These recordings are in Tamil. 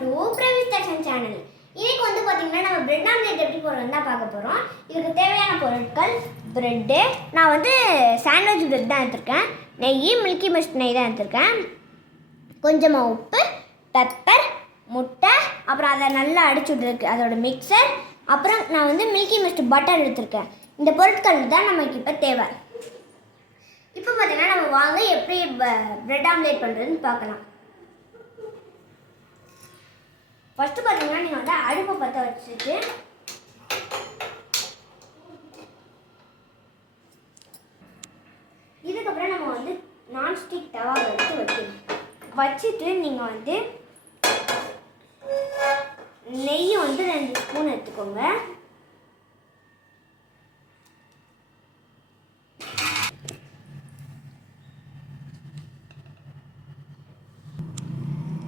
To Praveeth Darshan channel. இன்னைக்கு வந்து பார்த்தீங்கன்னா நம்ம பிரெட் ஆம்லேட் எப்படி போடுறதுன்னு தான் பார்க்க போகிறோம். இதுக்கு தேவையான பொருட்கள் பிரெட்டு, நான் வந்து சாண்ட்விச் பிரெட் தான் எடுத்திருக்கேன், நெய், மில்கி மிஸ்ட் நெய் தான் எடுத்திருக்கேன், கொஞ்சமாக உப்பு, பெப்பர், முட்டை, அப்புறம் அதை நல்லா அடிச்சு விட்டுருக்கு அதோட மிக்சர், அப்புறம் நான் வந்து மில்கி மிஸ்ட் பட்டர் எடுத்திருக்கேன். இந்த பொருட்கள் தான் நமக்கு இப்போ தேவை. இப்போ பார்த்தீங்கன்னா நம்ம வாங்க எப்படி பிரெட் ஆம்லேட் பண்ணுறதுன்னு பார்க்கலாம். ஃபஸ்ட்டு பார்த்தீங்கன்னா நீங்கள் வந்து அடுப்பை பற்ற வச்சுட்டு இதுக்கப்புறம் நம்ம வந்து நான்ஸ்டிக் தவா எடுத்து வச்சுட்டு நீங்கள் வந்து நெய் வந்து 2 ஸ்பூன் எடுத்துக்கோங்க.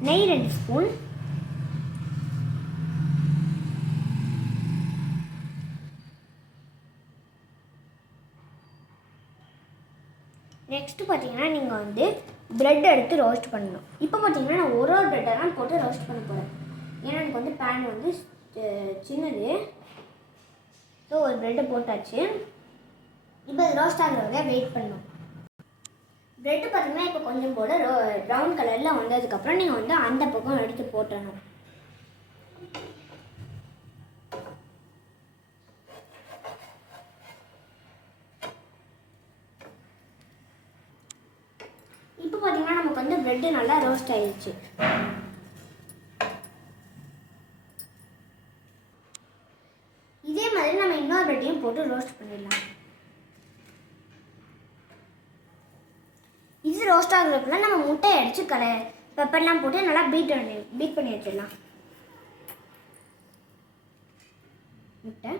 நெய் 2 ஸ்பூன், நெக்ஸ்ட்டு பார்த்தீங்கன்னா நீங்கள் வந்து ப்ரெட் எடுத்து ரோஸ்ட் பண்ணணும். இப்போ பார்த்தீங்கன்னா நான் ஒரு ப்ரெட்டை தான் போட்டு ரோஸ்ட் பண்ண போகிறேன். ஏன்னா எனக்கு வந்து பேன் வந்து சின்னது. ஸோ ஒரு ப்ரெட்டை போட்டாச்சு. இப்போ அது ரோஸ்ட் ஆகிற வரையா வெயிட் பண்ணணும். ப்ரெட்டு பார்த்தீங்கன்னா இப்போ கொஞ்சம் போட ப்ரௌன் கலரில் வந்ததுக்கப்புறம் நீங்கள் வந்து அந்த பக்கம் எடுத்து போட்டணும். இப்போ பார்த்தீங்கன்னா நமக்கு வந்து ப்ரெட்டு நல்லா ரோஸ்ட் ஆயிடுச்சு. இதே மாதிரி நம்ம இன்னொரு ப்ரெட்டையும் போட்டு ரோஸ்ட் பண்ணிடலாம். இது ரோஸ்ட் ஆகுறதுக்குள்ள நம்ம முட்டையை அடித்து பெப்பர்லாம் போட்டு நல்லா பீட் பண்ணி வச்சிடலாம். முட்டை,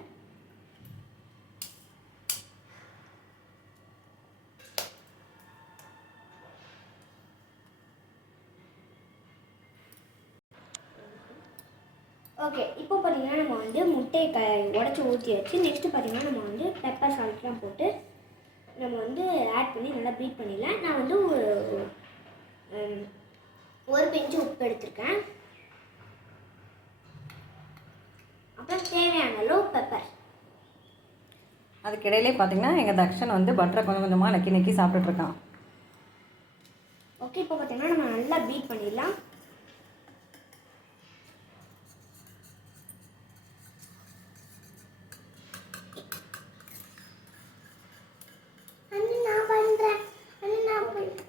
ஓகே. இப்போ பார்த்தீங்கன்னா நம்ம வந்து முட்டையை உடச்சி ஊற்றியாச்சு. நெக்ஸ்ட்டு பார்த்தீங்கன்னா நம்ம வந்து பெப்பர் சால்ட்லாம் போட்டு நம்ம வந்து ஆட் பண்ணி நல்லா பீட் பண்ணிடலாம். நான் வந்து ஒரு பிஞ்சு உப்பு எடுத்திருக்கேன், அப்புறம் தேவையான அளவு பெப்பர். அதுக்கிடையிலே பார்த்தீங்கன்னா எங்கள் தக்ஷன் வந்து பட்டரை கொஞ்சம் கொஞ்சமாக நக்கி சாப்பிட்டுட்ருக்கான். ஓகே, இப்போ பார்த்தீங்கன்னா நம்ம நல்லா பீட் பண்ணிடலாம்.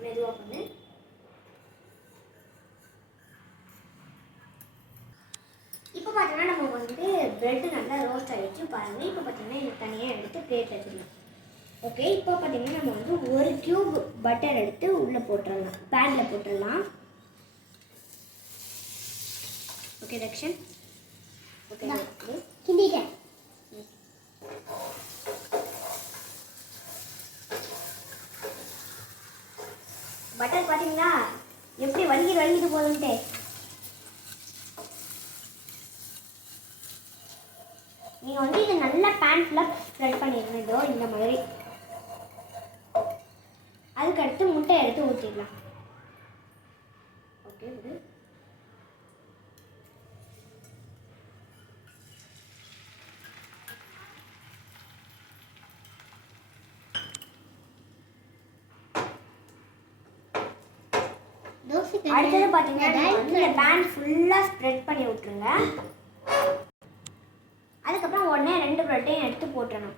மெதுவாக பண்ணு. இப்போ பார்த்தீங்கன்னா நம்ம வந்து ப்ரெட்டு நல்லா ரோஸ்ட் ஆகிடுச்சு பாருங்கள். இப்போ பார்த்தீங்கன்னா இது தனியாக எடுத்து பிளேட் வச்சுக்கலாம். ஓகே, இப்போ பார்த்தீங்கன்னா நம்ம வந்து 1 கியூப் பட்டர் எடுத்து உள்ளே போட்டுடலாம், பேனில் போட்டுடலாம். ஓகே தக்ஷன், ஓகே கிண்டிட்டேன். பட்டர் பார்த்தீங்களா எப்படி வலிக்கிட்டு போகுதுன்ட்டு. நீங்கள் வந்து இது நல்லா பேன் ஃபுல்லாக ஸ்ப்ரெட் பண்ணிடணும். இதோ இந்த மாதிரி. அதுக்கடுத்து முட்டை எடுத்து ஊற்றிடலாம். ஓகே, இது அடுத்தது பார்த்தீங்கன்னா இந்த பேன் ஃபுல்லாக ஸ்ப்ரெட் பண்ணி விட்டுருங்க. அதுக்கப்புறம் உடனே 2 ப்ரெட்டையும் எடுத்து போட்டுறணும்.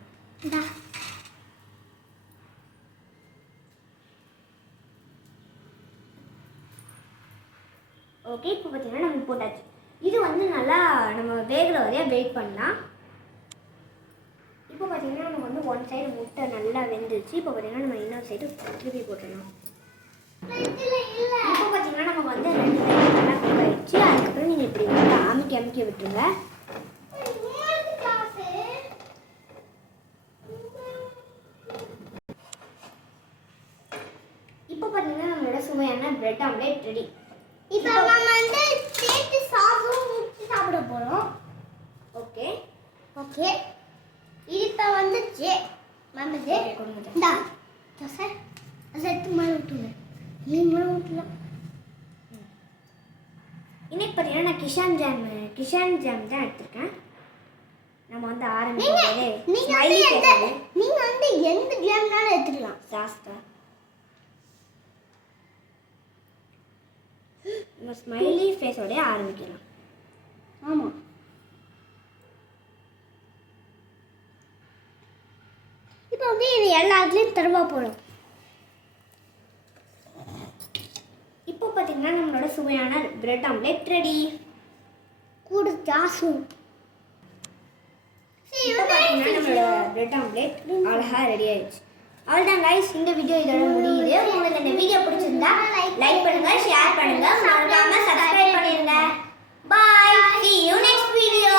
ஓகே, இப்போ பார்த்தீங்கன்னா நம்ம போட்டாச்சு. இது வந்து நல்லா நம்ம வேகிற வரையா வெயிட் பண்ணலாம். இப்போ பார்த்தீங்கன்னா நமக்கு வந்து 1 சைடு முட்டை நல்லா வெந்துருச்சு. இப்போ பார்த்தீங்கன்னா நம்ம இன்னொரு சைடு திருப்பி போட்டுடணும். இப்போ பார்த்தீங்கன்னா நமக்கு வந்து 2 சைடு நல்லா குக் ஆகிடுச்சு. அதுக்கப்புறம் நீங்கள் இப்படி வந்து அமுக்கி விட்டுருங்க. இப்போ பார்த்தீங்கன்னா நம்மளோட சுவையான பிரெட் ஆம்லேட் ரெடி. இப்போ நம்ம வந்து சேர்த்து சாப்பிட போகிறோம். ஓகே ஓகே, இப்போ வந்து கொடுங்க. அதை எடுத்து மேலே விட்டுருங்க. நீ மேலே விட்டுலாம். இன்னைக்கு பார்த்தீங்கன்னா நான் கிஷான் ஜாம் தான் எடுத்திருக்கேன். நம்ம வந்து ஆரம்பிக்கும்போது நீங்க வந்து எந்த ஜாம்னாலும் எடுத்துக்கலாம். சாஸ்தா நம்ம ஸ்மைலி ஃபேஸோடய ஆரம்பிக்கலாம். ஆமா, இப்போ வந்து இது எல்லாத்துலேயும் தருவா போடும். இப்போ பார்த்தீங்கன்னா நம்மளோட சுவையான பிரெட் ஆம்லேட் ரெடி. கூட ஜாஸும் இப்போ பார்த்தீங்கன்னா நம்மளோட பிரெட் ஆம்லேட் அழகா ரெடி ஆயிடுச்சு. அவ்வளோதான் கைஸ், இந்த வீடியோ இதோட முடியுது. உங்களுக்கு இந்த வீடியோ பிடிச்சிருந்தா லைக் பண்ணுங்க, ஷேர் பண்ணுங்க, மறக்காம சப்ஸ்கிரைப் பண்ணிருங்க. Bye. See you next video.